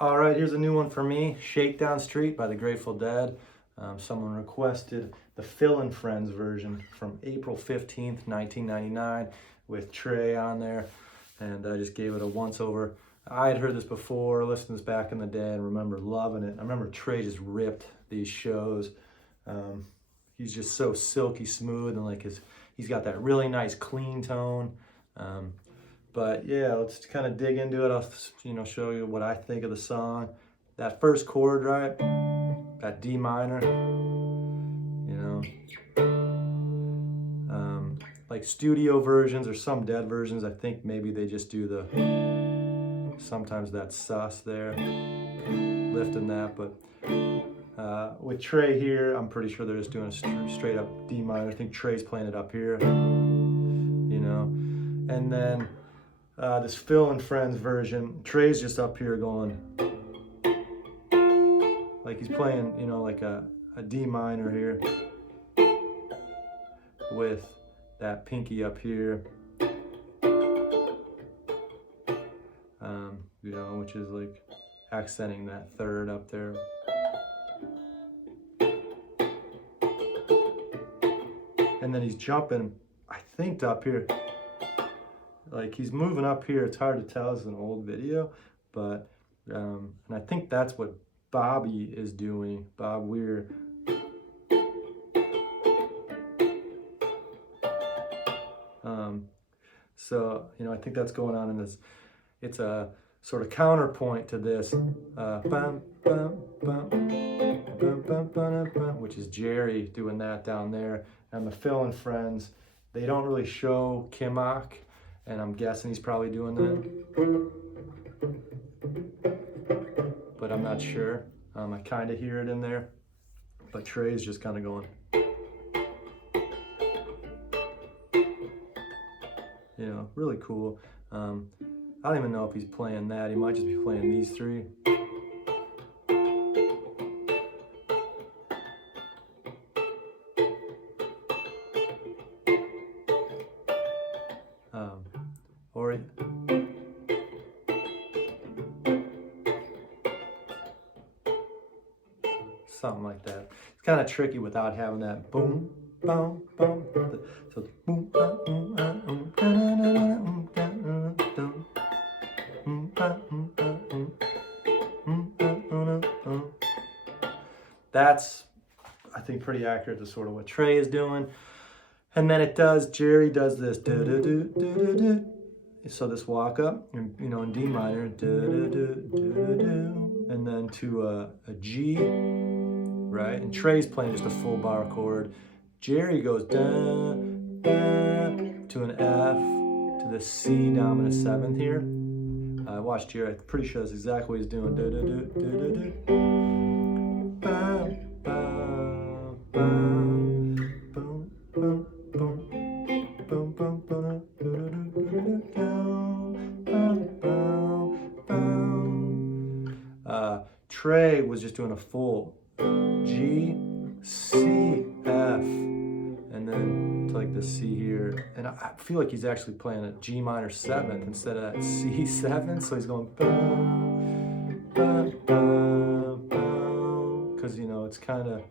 All right, here's a new one for me, Shakedown Street by the Grateful Dead. Someone requested the Phil and Friends version from April 15th, 1999 with Trey on there. And I just gave it a once over. I had heard this before, listened to this back in the day and remember loving it. I remember Trey just ripped these shows. He's just so silky smooth and like he's got that really nice clean tone. But yeah, let's kind of dig into it. I'll show you what I think of the song. That first chord, right? That D minor, like studio versions or some Dead versions, I think maybe they just do sometimes that sus there, lifting that. But with Trey here, I'm pretty sure they're just doing a straight up D minor. I think Trey's playing it up here, and then this Phil and Friends version, Trey's just up here going, like he's playing, like a D minor here with that pinky up here, which is like accenting that third up there. And then he's jumping, I think, up here. Like he's moving up here. It's hard to tell. It's an old video, but and I think that's what Bobby is doing. Bob Weir. So I think that's going on in this. It's a sort of counterpoint to this, which is Jerry doing that down there, and the Phil and Friends. They don't really show Kimmock. And I'm guessing he's probably doing that. But I'm not sure. I kind of hear it in there. But Trey's just kind of going. Really cool. I don't even know if he's playing that. He might just be playing these three. Or something like that. It's kind of tricky without having that boom, boom, boom. So it's boom, that's, I think, pretty accurate to sort of what Trey is doing. And then Jerry does this do-do-do-do-do-do. So this walk up, in D minor, and then to a G, right? And Trey's playing just a full bar chord. Jerry goes da, da, to an F, to the C dominant seventh here. I watched Jerry, I'm pretty sure that's exactly what he's doing. Ba, ba, ba. Trey was just doing a full G, C, F, and then to like the C here. And I feel like he's actually playing a G minor seventh instead of that C seventh. So he's going because it's kind of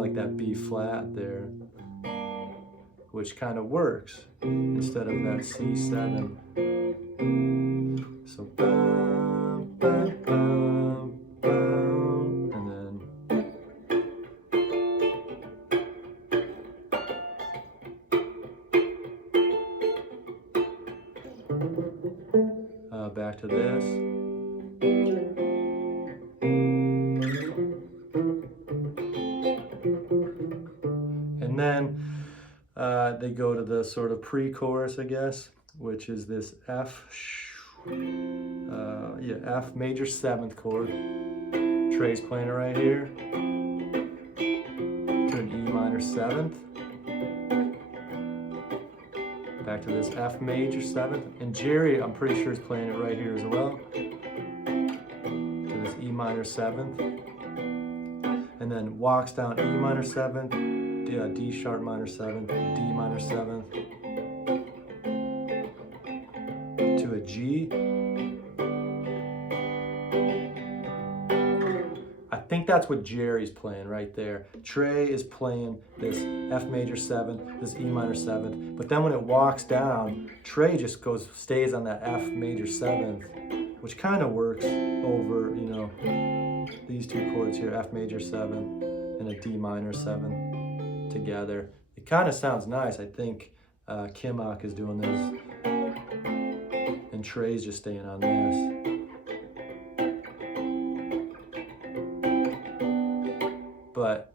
like that B flat there, which kind of works instead of that C7. So and then back to this. And then they go to the sort of pre-chorus, I guess, which is this F, F major seventh chord. Trey's playing it right here to an E minor seventh. Back to this F major seventh, and Jerry, I'm pretty sure is playing it right here as well. To this E minor seventh, and then walks down E minor seventh, D sharp minor seventh, D minor seventh, to a G, think that's what Jerry's playing right there. Trey is playing this F major 7th, this E minor 7th, but then when it walks down, Trey just stays on that F major 7th, which kind of works over, you know, these two chords here, F major 7th and a D minor 7th together. It kind of sounds nice. I think Kimmock is doing this, and Trey's just staying on this. But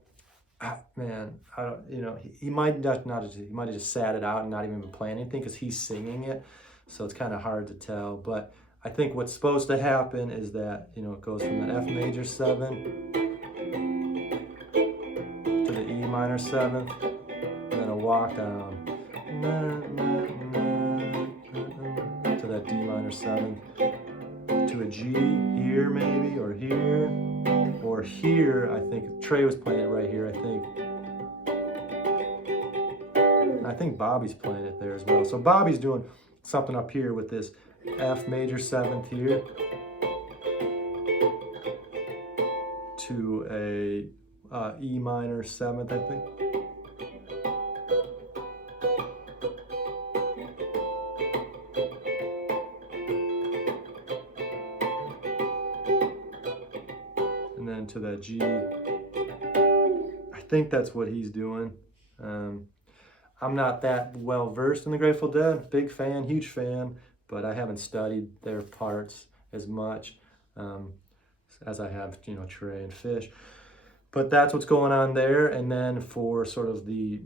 man, I don't, you know, he might he might have just sat it out and not even been playing anything because he's singing it, so it's kind of hard to tell. But I think what's supposed to happen is that, you know, it goes from the F major 7 to the E minor 7th, and then a walk down to that D minor 7th, to a G here maybe, or here. Or here, I think Trey was playing it right here, I think Bobby's playing it there as well. So Bobby's doing something up here with this F major 7th here to a E minor 7th, I think. To that G. I think that's what he's doing. I'm not that well versed in the Grateful Dead. Big fan, huge fan, but I haven't studied their parts as much as I have, you know, Trey and Phish. But that's what's going on there. And then for sort of the,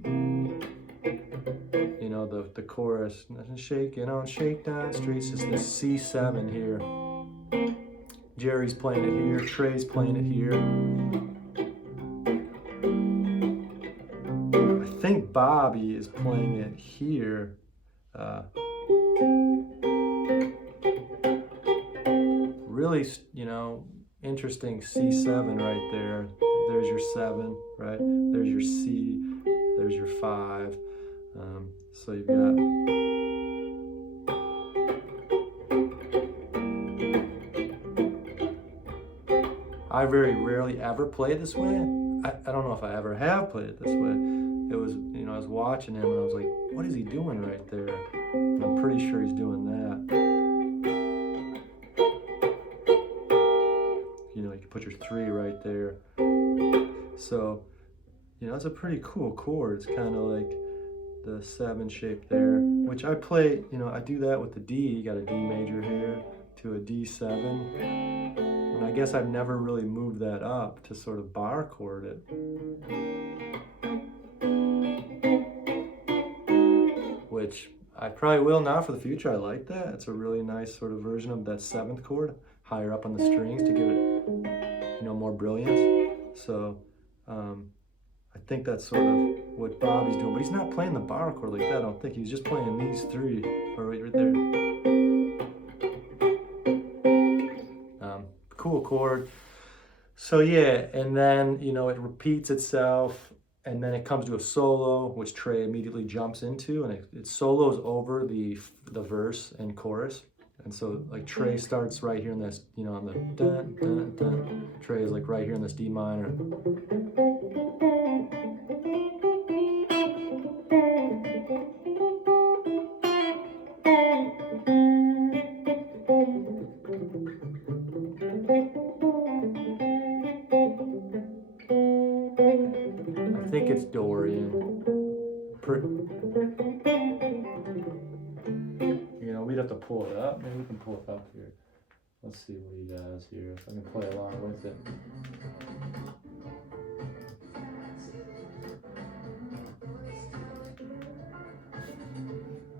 you know, the chorus, shaking on Shakedown streets, is this C7 here. Jerry's playing it here, Trey's playing it here. I think Bobby is playing it here. Really, you know, interesting C7 right there. There's your 7, right? There's your C, there's your 5. So you've got... I very rarely ever play this way. I don't know if I ever have played it this way. It was, you know, I was watching him and I was like, what is he doing right there? And I'm pretty sure he's doing that. You know, you can put your 3 right there. So, you know, it's a pretty cool chord. It's kind of like the 7 shape there, which I play, you know, I do that with the D. You got a D major here to a D7. And I guess I've never really moved that up to sort of bar chord it. Which I probably will now for the future. I like that. It's a really nice sort of version of that 7th chord, higher up on the strings to give it, you know, more brilliance. So I think that's sort of what Bobby's doing. But he's not playing the bar chord like that, I don't think. He's just playing these 3, or right there. Cool chord. So yeah, and then, you know, it repeats itself, and then it comes to a solo, which Trey immediately jumps into, and it solos over the verse and chorus. And so like Trey starts right here in this, you know, on the dun, dun, dun. Trey is like right here in this D minor. I think it's Dorian. You know, we'd have to pull it up. Maybe we can pull it up here. Let's see what he does here. If I can play along with it.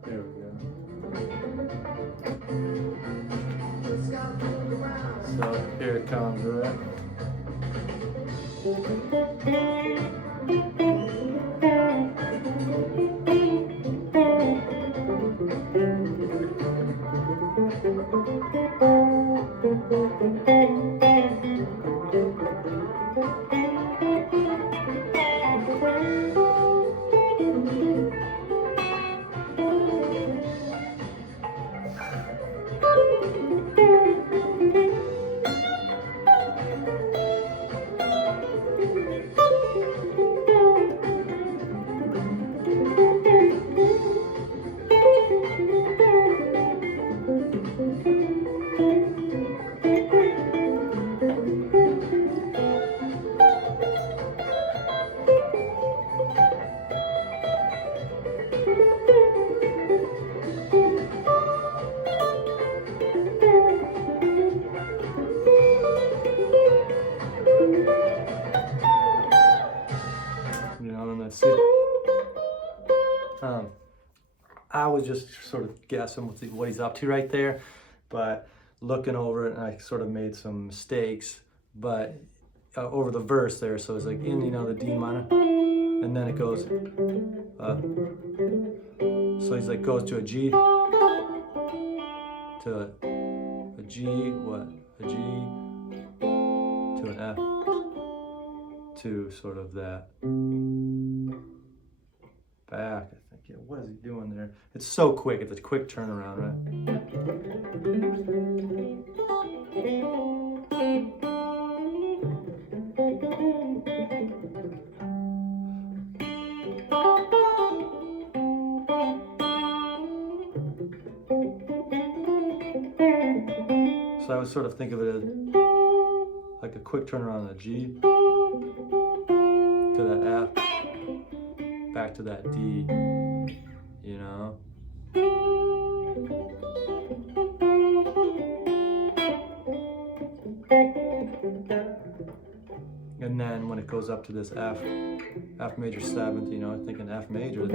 There we go. So here it comes, right? I was just sort of guessing what he's up to right there, but looking over it, and I sort of made some mistakes, but over the verse there, so it's like in, the D minor, and then it goes, so he's like goes to a G, to a G, a G, to an F, to sort of that back, I think. Yeah, what is he doing there? It's so quick, it's a quick turnaround, right? So I would sort of think of it as like a quick turnaround on the G, to that F, back to that D, And then when it goes up to this F major 7th, thinking F major,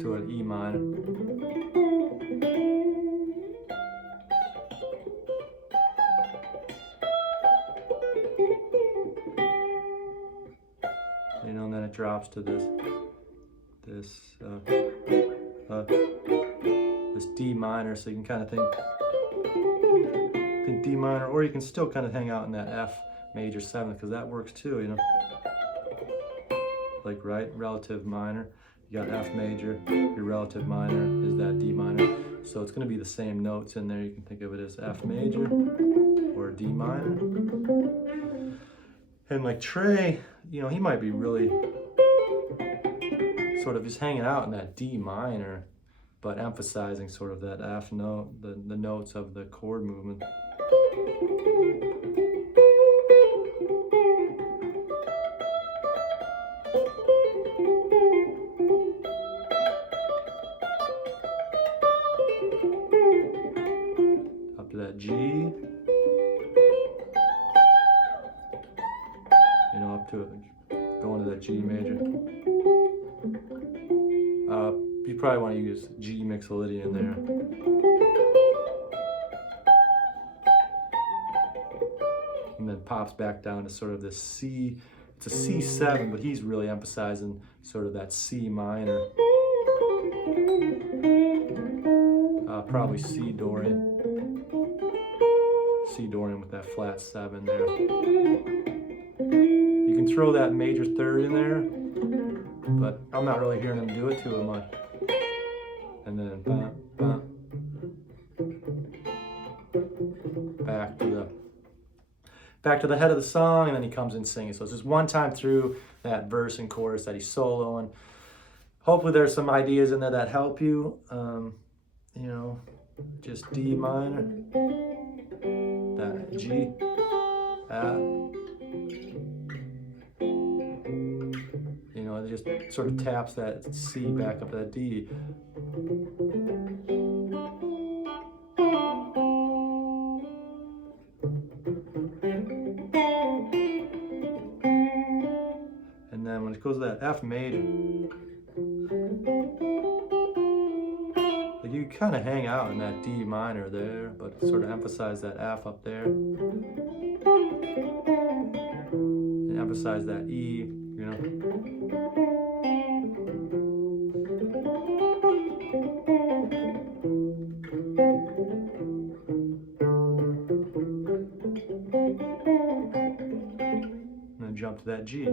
to an E minor. And then it drops to this D minor, so you can kind of think D minor, or you can still kind of hang out in that F major 7th, because that works too, like relative minor, you got F major, your relative minor is that D minor, so it's going to be the same notes in there. You can think of it as F major or D minor. And like Trey, he might be really sort of just hanging out in that D minor, but emphasizing sort of that F note, the notes of the chord movement. Up to that G, up to it, going to that G major. You probably want to use G mixolydian there. And then pops back down to sort of this C. It's a C7, but he's really emphasizing sort of that C minor. Probably C dorian. C dorian with that flat 7 there. You can throw that major 3rd in there, but I'm not really hearing him do it too much. And then back to the head of the song, and then he comes in singing. So it's just one time through that verse and chorus that he's soloing. Hopefully there's some ideas in there that help you. Just D minor, that G, it just sort of taps that C back up to that D. And then when it goes to that F major, you kind of hang out in that D minor there, but sort of emphasize that F up there. And emphasize that E, And then jump to that G.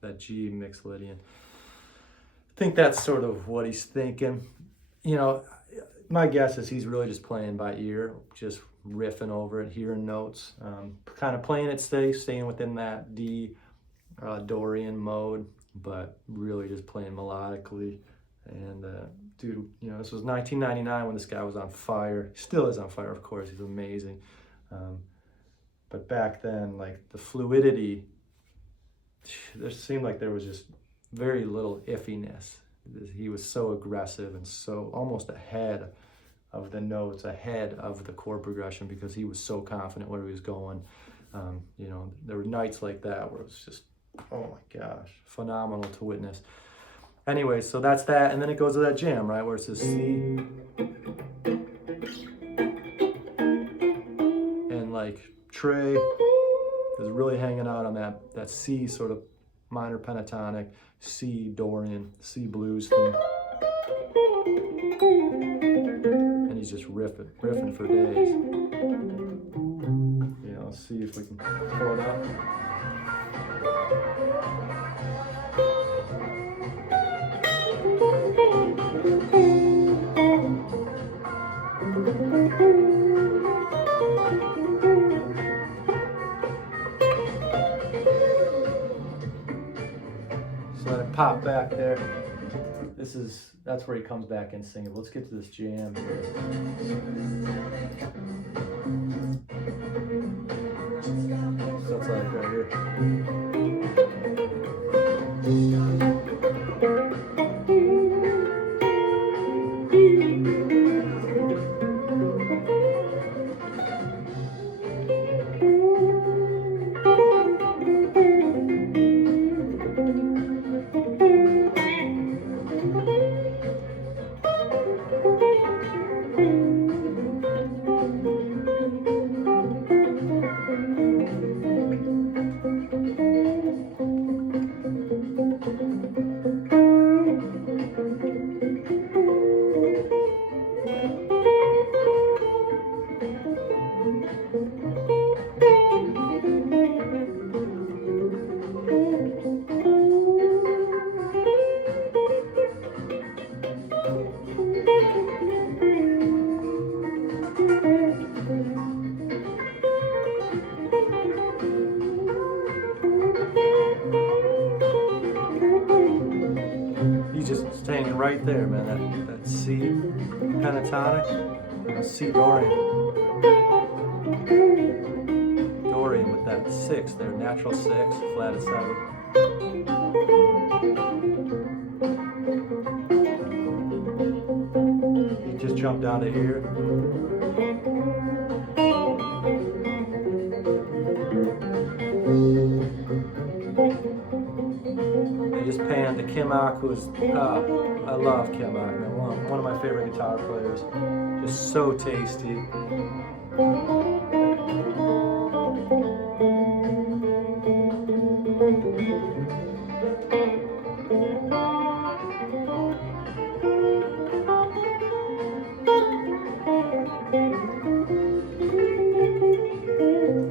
That G mixolydian. I think that's sort of what he's thinking. My guess is he's really just playing by ear, just riffing over it, hearing notes, kind of playing it staying within that D Dorian mode, but really just playing melodically. And dude, this was 1999 when this guy was on fire. He still is on fire, of course. He's amazing. But back then, like the fluidity, there seemed like there was just very little iffiness. He was so aggressive and so almost ahead of the notes, ahead of the chord progression, because he was so confident where he was going. You know, there were nights like that where it was just, oh my gosh, phenomenal to witness. Anyway, so that's that, and then it goes to that jam, right, where it says C. And like Trey is really hanging out on that C sort of minor pentatonic, C Dorian, C blues thing. And he's just riffing for days. You know, let's see if we can pull it up. So let it pop back there. That's where he comes back in singing. Let's get to this jam here. So it's like right here. Staying right there, man. That C pentatonic, C Dorian. Dorian with that 6 there, natural 6, flat at 7. You just jump down to here. Just panned to Kimmock, who's, I love Kimmock, man. One of my favorite guitar players. Just so tasty.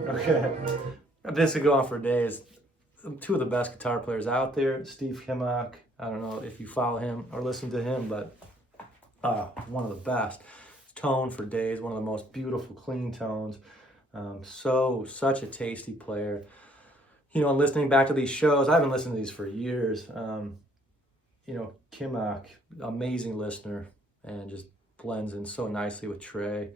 Okay, this could go on for days. Two of the best guitar players out there, Steve Kimmock. I don't know if you follow him or listen to him, but one of the best. Tone for days, one of the most beautiful, clean tones. Such a tasty player. You know, listening back to these shows, I haven't listened to these for years. You know, Kimmock, amazing listener, and just blends in so nicely with Trey.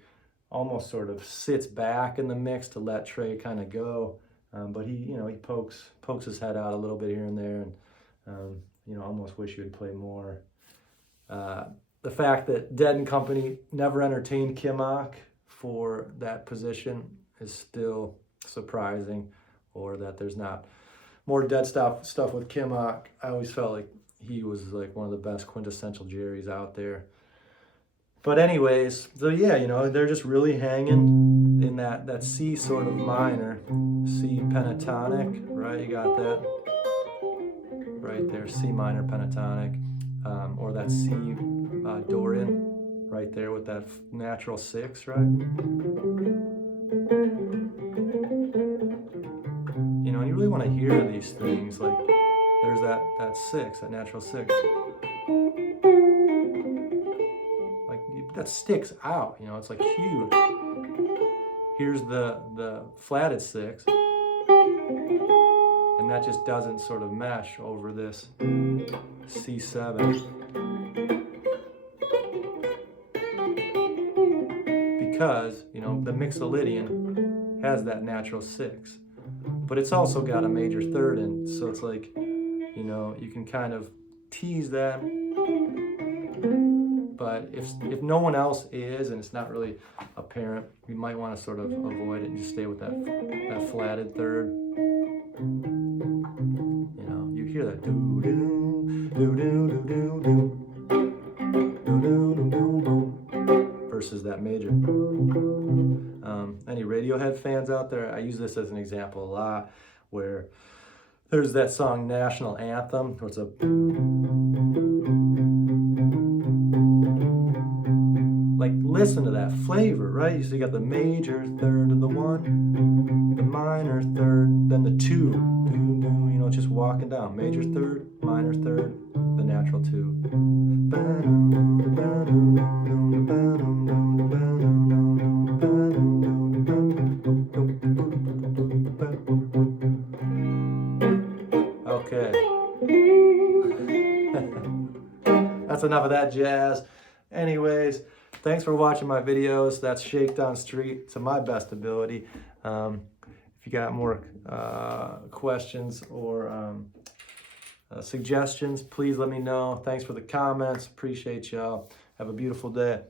Almost sort of sits back in the mix to let Trey kind of go. But he pokes his head out a little bit here and there, and you know, almost wish he would play more. The fact that Dead & Company never entertained Kimmock for that position is still surprising, or that there's not more Dead stuff with Kimmock. I always felt like he was like one of the best quintessential Jerrys out there. But anyways, so yeah, you know, they're just really hanging in that C sort of minor, C pentatonic, right? You got that right there, C minor pentatonic, or that C Dorian right there with that natural 6, right? You know, and you really want to hear these things, like there's that 6, that natural 6. That sticks out, you know, it's like huge. Here's the flatted 6, and that just doesn't sort of mesh over this C7. Because, you know, the mixolydian has that natural 6, but it's also got a major 3rd in, so it's like, you know, you can kind of tease that But if no one else is, and it's not really apparent, you might want to sort of avoid it and just stay with that flatted third. You know, you hear that do do do do do do do do do do do versus that major. Any Radiohead fans out there? I use this as an example a lot, where there's that song National Anthem, where it's a like, listen to that flavor, right? So you got the major third of the one, the minor third, then the two, you know, just walking down, major third, minor third, the natural two. Okay. That's enough of that jazz. Anyways, thanks for watching my videos. That's Shakedown Street to my best ability. If you got more questions or suggestions, please let me know. Thanks for the comments. Appreciate y'all. Have a beautiful day.